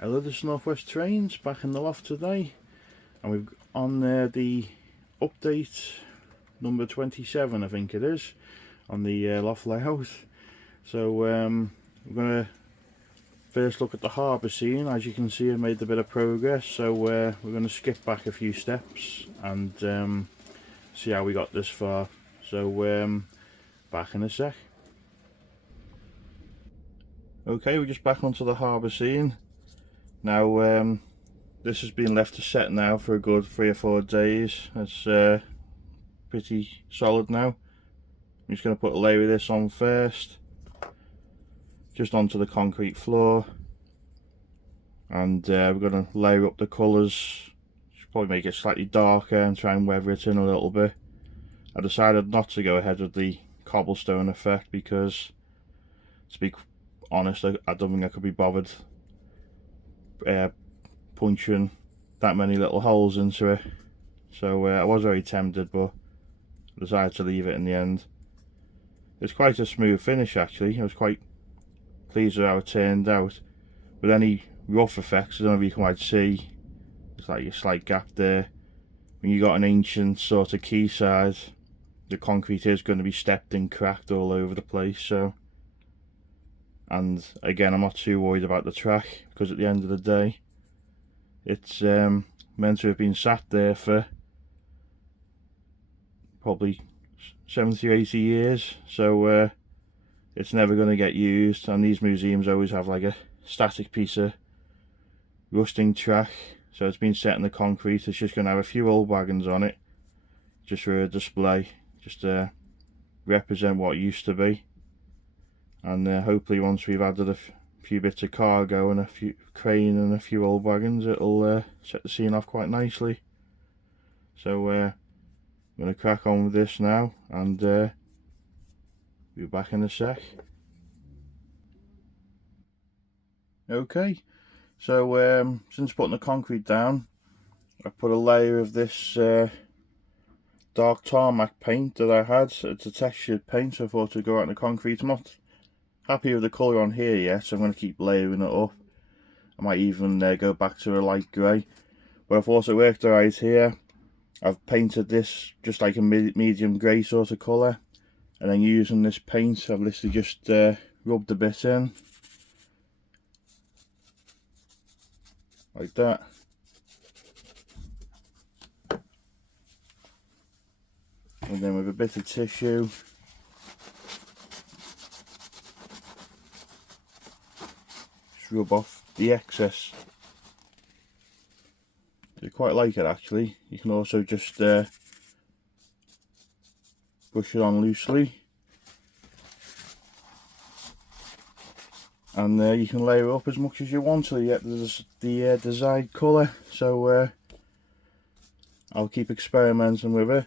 Hello, this is Northwest Trains back in the loft today, and we've on the update number 27, I think it is, on the loft layout. So we're going to first look at the harbour scene. As you can see, I've made a bit of progress, so we're going to skip back a few steps and see how we got this far. So back in a sec. Okay, we're just back onto the harbour scene. Now this has been left to set now for a good 3 or 4 days. It's pretty solid now. I'm just going to put a layer of this on first, just onto the concrete floor, and we're going to layer up the colours. Should probably make it slightly darker and try and weather it in a little bit. I decided not to go ahead with the cobblestone effect because, to be honest, I don't think I could be bothered punching that many little holes into it. So I was very tempted, but I decided to leave it in the end. It's quite a smooth finish actually. I was quite pleased with how it turned out. With any rough effects, I don't know if you can quite see, there's like a slight gap there. When you got an ancient sort of quayside, the concrete is going to be stepped and cracked all over the place. So, and again, I'm not too worried about the track, because at the end of the day, it's meant to have been sat there for probably 70 or 80 years, so it's never going to get used. And these museums always have like a static piece of rusting track, so it's been set in the concrete. It's just going to have a few old wagons on it, just for a display, just to represent what it used to be. And hopefully once we've added a few bits of cargo and a few crane and a few old wagons, it'll set the scene off quite nicely. So I'm going to crack on with this now, and be back in a sec. Okay, so since putting the concrete down, I put a layer of this dark tarmac paint that I had. It's a textured paint, so I thought it'd go out in the concrete. I'm not happy with the colour on here yet, so I'm going to keep layering it up. I might even go back to a light grey, but I thought it worked alright here. I've painted this just like a medium grey sort of colour, and then using this paint I've literally just rubbed a bit in like that, and then with a bit of tissue just rub off the excess. I quite like it actually. You can also just brush it on loosely, and you can layer up as much as you want till you get the desired colour. So I'll keep experimenting with it.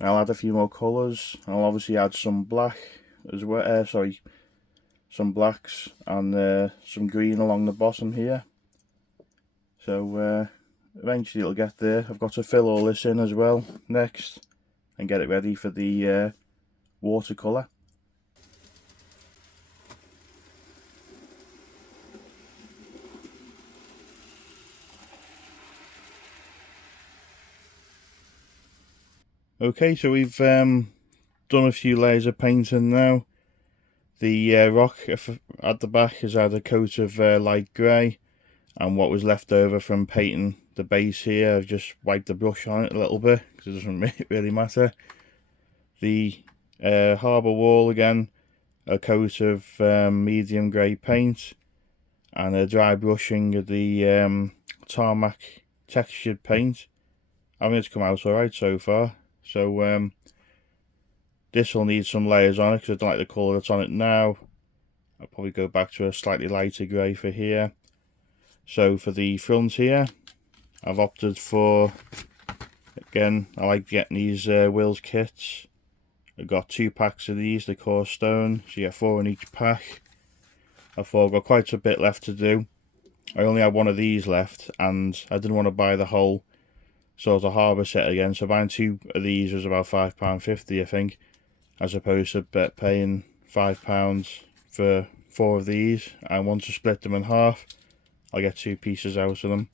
I'll add a few more colours. I'll obviously add some black as well, some blacks and some green along the bottom here. So eventually it'll get there. I've got to fill all this in as well next and get it ready for the watercolour. Okay, so we've done a few layers of painting now. The rock at the back has had a coat of light grey, and what was left over from painting the base here, I've just wiped the brush on it a little bit because it doesn't really matter. The harbour wall, again, a coat of medium grey paint and a dry brushing of the tarmac textured paint. I think it's come out alright so far. So this will need some layers on it because I don't like the colour that's on it now. I'll probably go back to a slightly lighter grey for here. So for the front here, I've opted for, again, I like getting these Wills kits. I've got 2 packs of these, the core stone, so you get 4 in each pack. I thought I've got quite a bit left to do. I only had 1 of these left, and I didn't want to buy the whole sort of harbour set again, so buying 2 of these was about £5.50 I think, as opposed to paying £5 for 4 of these. I want to split them in half. I'll get 2 pieces out of them.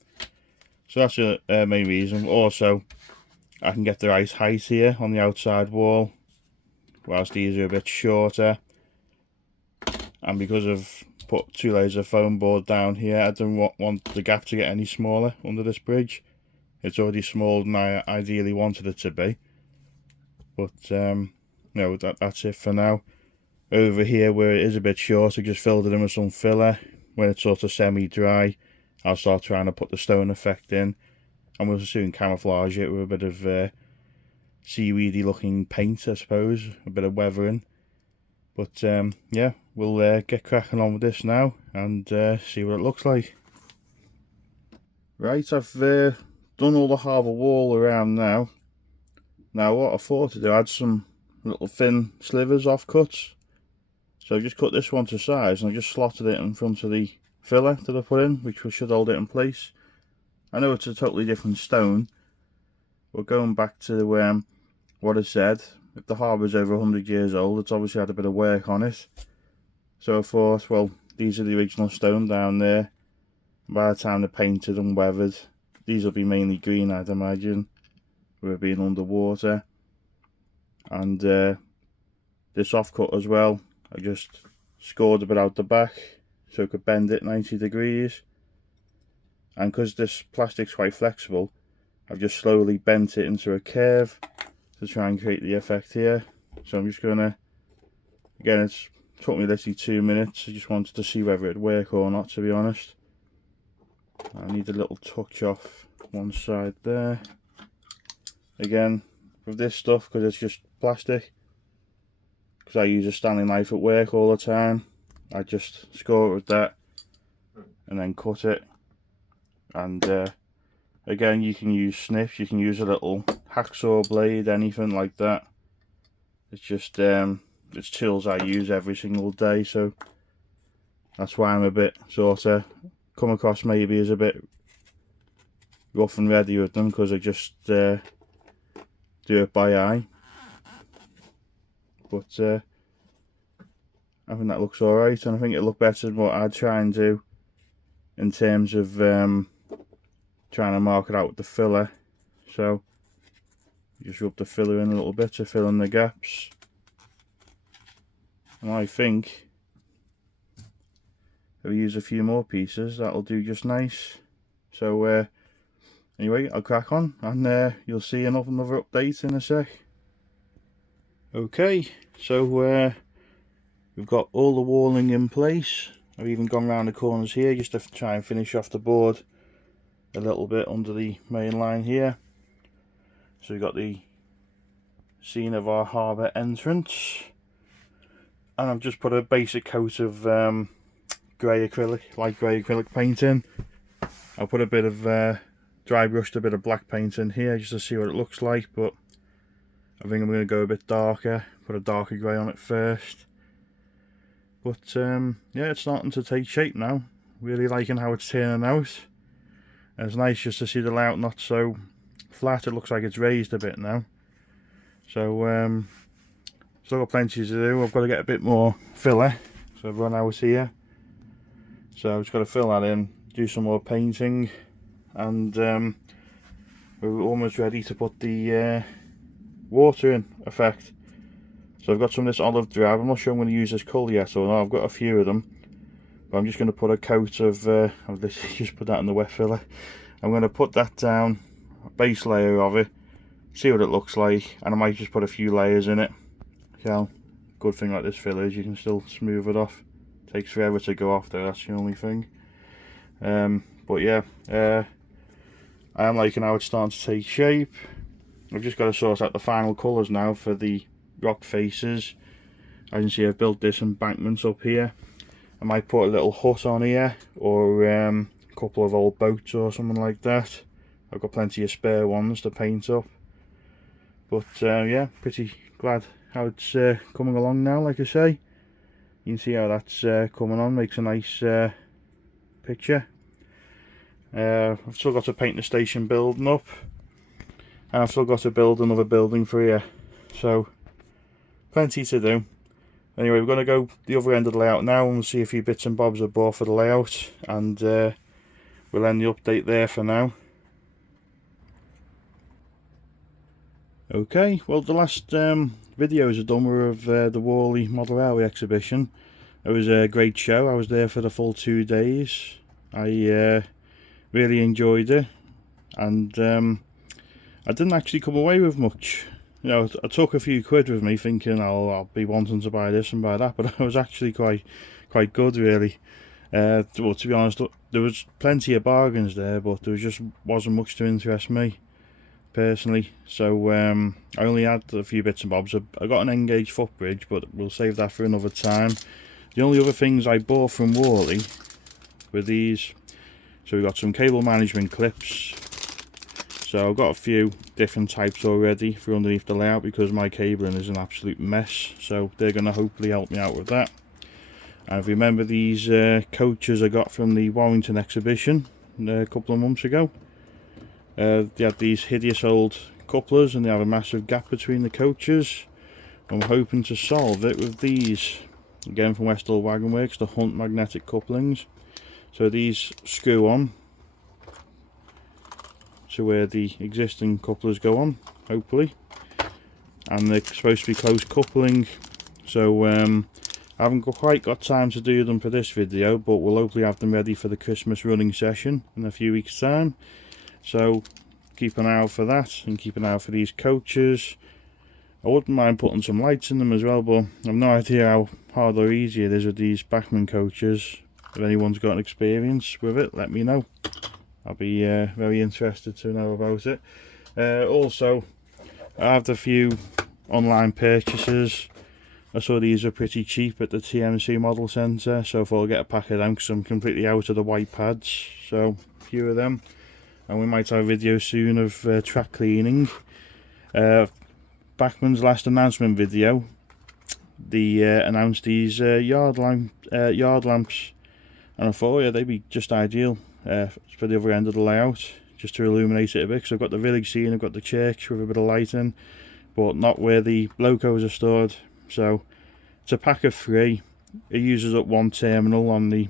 So that's the main reason. Also, I can get the right height here on the outside wall, whilst these are a bit shorter. And because I've put 2 layers of foam board down here, I don't want the gap to get any smaller under this bridge. It's already smaller than I ideally wanted it to be. But no, that's it for now. Over here where it is a bit short, I just filled it in with some filler. When it's sort of semi-dry, I'll start trying to put the stone effect in, and we'll soon camouflage it with a bit of seaweedy looking paint, I suppose, a bit of weathering. But yeah, we'll get cracking on with this now and see what it looks like. Right, I've done all the harbour wall around now. Now what I thought to do, I had some little thin slivers offcuts. So I've just cut this one to size and I just slotted it in front of the filler that I put in, which should hold it in place. I know it's a totally different stone, but going back to what I said, if the harbour's over 100 years old, it's obviously had a bit of work on it. So I thought, well, these are the original stone down there. By the time they're painted and weathered, these will be mainly green, I'd imagine, with it being underwater. And this offcut as well, I just scored a bit out the back so I could bend it 90 degrees. And because this plastic's quite flexible, I've just slowly bent it into a curve to try and create the effect here. So I'm just gonna, again, it's took me literally 2 minutes. I just wanted to see whether it'd work or not, to be honest. I need a little touch off one side there. Again, with this stuff, because it's just plastic, because I use a Stanley knife at work all the time, I just score it with that and then cut it. And again, you can use snips, you can use a little hacksaw blade, anything like that. It's just it's tools I use every single day, so that's why I'm a bit sort of come across maybe as a bit rough and ready with them, because I just do it by eye. But I think that looks alright, and I think it'll look better than what I'd try and do in terms of trying to mark it out with the filler. So just rub the filler in a little bit to fill in the gaps, and I think if we use a few more pieces, that'll do just nice. So anyway, I'll crack on, and you'll see another update in a sec. Okay, so we've got all the walling in place. I've even gone around the corners here just to try and finish off the board a little bit under the main line here. So we've got the scene of our harbour entrance, and I've just put a basic coat of grey acrylic, light grey acrylic paint in. I'll put a bit of dry brushed a bit of black paint in here just to see what it looks like, but I think I'm going to go a bit darker, put a darker grey on it first. But yeah, it's starting to take shape now. Really liking how it's turning out. And it's nice just to see the layout not so flat, it looks like it's raised a bit now. So still got plenty to do. I've got to get a bit more filler, so I've run out here. So I've just got to fill that in, do some more painting, and we're almost ready to put the water in effect. So I've got some of this olive drab. I'm not sure I'm going to use this colour yet or not. I've got a few of them, but I'm just going to put a coat of I've literally just put that in the wet filler. I'm going to put that down, a base layer of it, see what it looks like, and I might just put a few layers in it. So good thing like this filler is you can still smooth it off. Takes forever to go off though, that's the only thing. But yeah, I am liking how it's starting to take shape. I've just got to sort out the final colours now for the rock faces. As you can see, I've built this embankment up here. I might put a little hut on here, or a couple of old boats or something like that. I've got plenty of spare ones to paint up. But yeah, pretty glad how it's coming along now. Like I say, you can see how that's coming on, makes a nice picture. I've still got to paint the station building up, and I've still got to build another building for here, so plenty to do. Anyway, we're going to go the other end of the layout now, and we'll see a few bits and bobs are bought for the layout, and we'll end the update there for now. Okay, well, the last videos I've done were of the Worley Model Railway exhibition. It was a great show. I was there for the full 2 days. I really enjoyed it, and I didn't actually come away with much. You know, I took a few quid with me thinking I'll be wanting to buy this and buy that, but I was actually quite good, really. Well, to be honest, there was plenty of bargains there, but there just wasn't much to interest me personally. So I only had a few bits and bobs. I got an N-gauge footbridge, but we'll save that for another time. The only other things I bought from Worley were these. So we got some cable management clips. So I've got a few different types already for underneath the layout because my cabling is an absolute mess. So they're going to hopefully help me out with that. And if you remember these coaches I got from the Warrington exhibition a couple of months ago. They had these hideous old couplers and they have a massive gap between the coaches. I'm hoping to solve it with these, again from Westall Wagon Works, the Hunt magnetic couplings. So these screw on to where the existing couplers go on, hopefully. And they're supposed to be close coupling. So I haven't quite got time to do them for this video, but we'll hopefully have them ready for the Christmas running session in a few weeks' time. So keep an eye out for that, and keep an eye out for these coaches. I wouldn't mind putting some lights in them as well, but I've no idea how hard or easy it is with these Bachmann coaches. If anyone's got an experience with it, let me know. I'll be very interested to know about it. Also, I have a few online purchases. I saw these are pretty cheap at the TMC Model Centre, so I thought I'll get a pack of them because I'm completely out of the white pads. So a few of them. And we might have a video soon of track cleaning. Bachmann's last announcement video, they announced these yard lamps, and I thought, yeah, they'd be just ideal for the other end of the layout, just to illuminate it a bit. So I've got the village scene, I've got the church with a bit of lighting, but not where the locos are stored. So it's a pack of 3. It uses up one terminal on the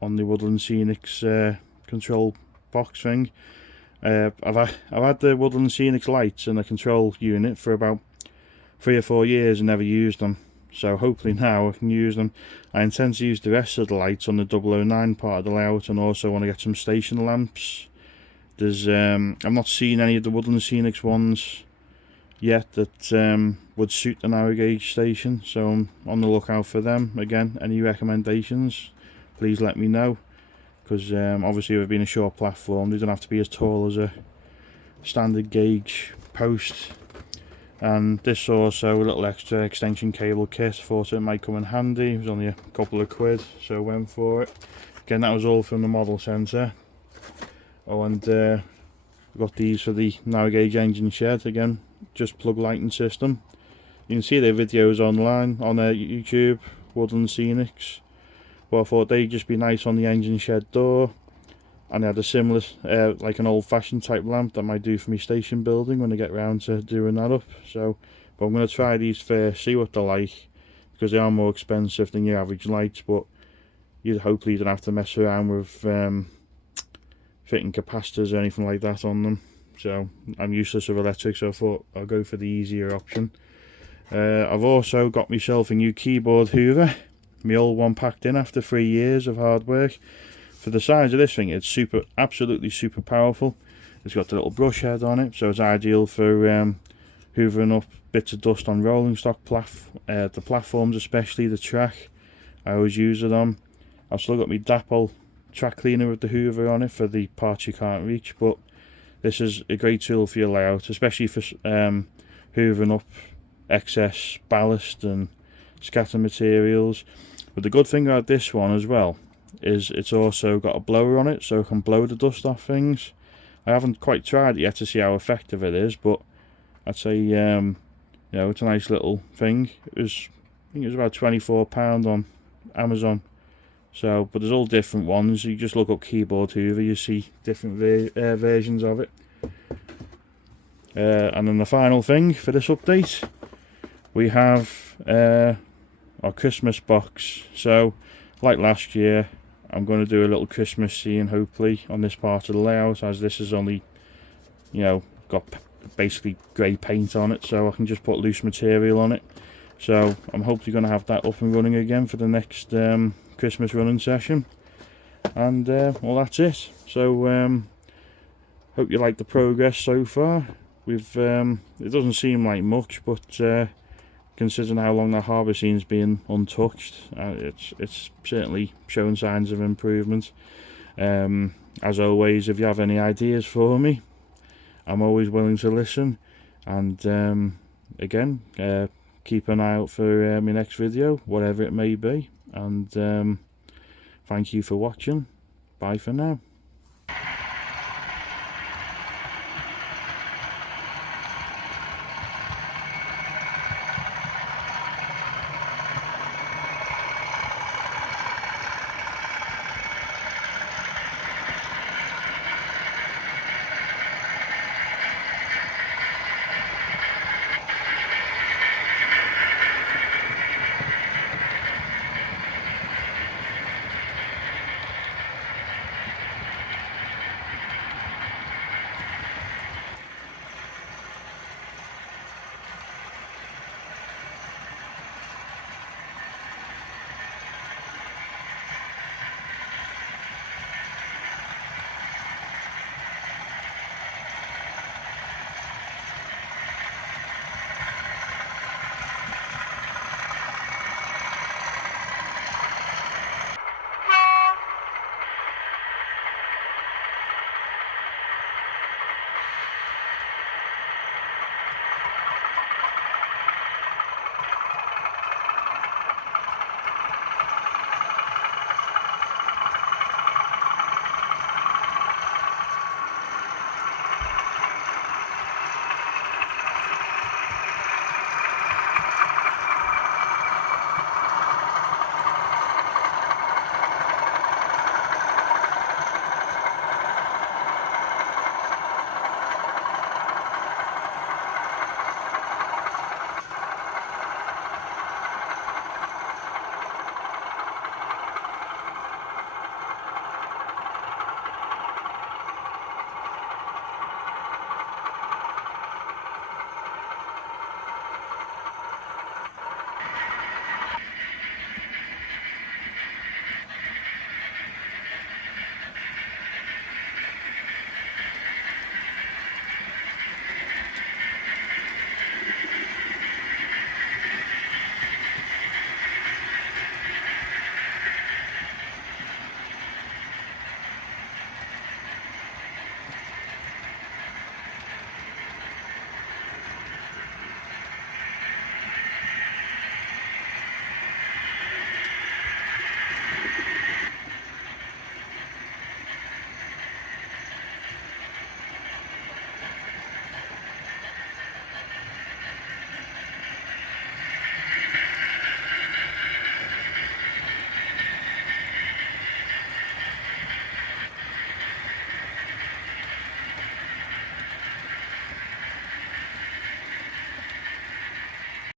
Woodland Scenics control box thing. I've had the Woodland Scenics lights and the control unit for about 3 or 4 years and never used them. So hopefully now I can use them. I intend to use the rest of the lights on the 009 part of the layout, and also want to get some station lamps. There's I've not seen any of the Woodland Scenics ones yet that would suit the narrow gauge station, so I'm on the lookout for them. Again, any recommendations, please let me know. Because obviously with being a short platform, they don't have to be as tall as a standard gauge post. And this also a little extra extension cable kit. Thought it might come in handy. It was only a couple of quid, so I went for it. Again, that was all from the Model Centre. Oh, and got these for the narrow gauge engine shed. Again, just plug lighting system. You can see their videos online on their YouTube, Woodland Scenics. But I thought they'd just be nice on the engine shed door, and they had a similar, like an old-fashioned type lamp that might do for me station building when I get round to doing that up. So, but I'm going to try these first, see what they're like, because they are more expensive than your average lights. But hopefully you don't have to mess around with fitting capacitors or anything like that on them. So I'm useless with electric, so I thought I'll go for the easier option. I've also got myself a new keyboard hoover. My old one packed in after 3 years of hard work. For the size of this thing, it's absolutely super powerful. It's got the little brush head on it, so it's ideal for hoovering up bits of dust on rolling stock, the platforms, especially the track. I always use it on. I've still got my Dapple track cleaner with the hoover on it for the parts you can't reach, but this is a great tool for your layout, especially for hoovering up excess ballast and scatter materials. But the good thing about this one as well is it's also got a blower on it, so it can blow the dust off things. I haven't quite tried it yet to see how effective it is, but I'd say you know, it's a nice little thing. I think it was about £24 on Amazon. So, but there's all different ones. You just look up keyboard hoover, you see different versions of it. And then the final thing for this update, we have our Christmas box. So like last year, I'm going to do a little Christmas scene hopefully on this part of the layout, as this is only, you know, got basically grey paint on it, so I can just put loose material on it. So I'm hopefully going to have that up and running again for the next Christmas running session. And well, that's it. So hope you like the progress so far. We've it doesn't seem like much, but considering how long the harbour scene's been untouched, it's certainly showing signs of improvement. As always, if you have any ideas for me, I'm always willing to listen. And again, keep an eye out for my next video, whatever it may be. And thank you for watching. Bye for now.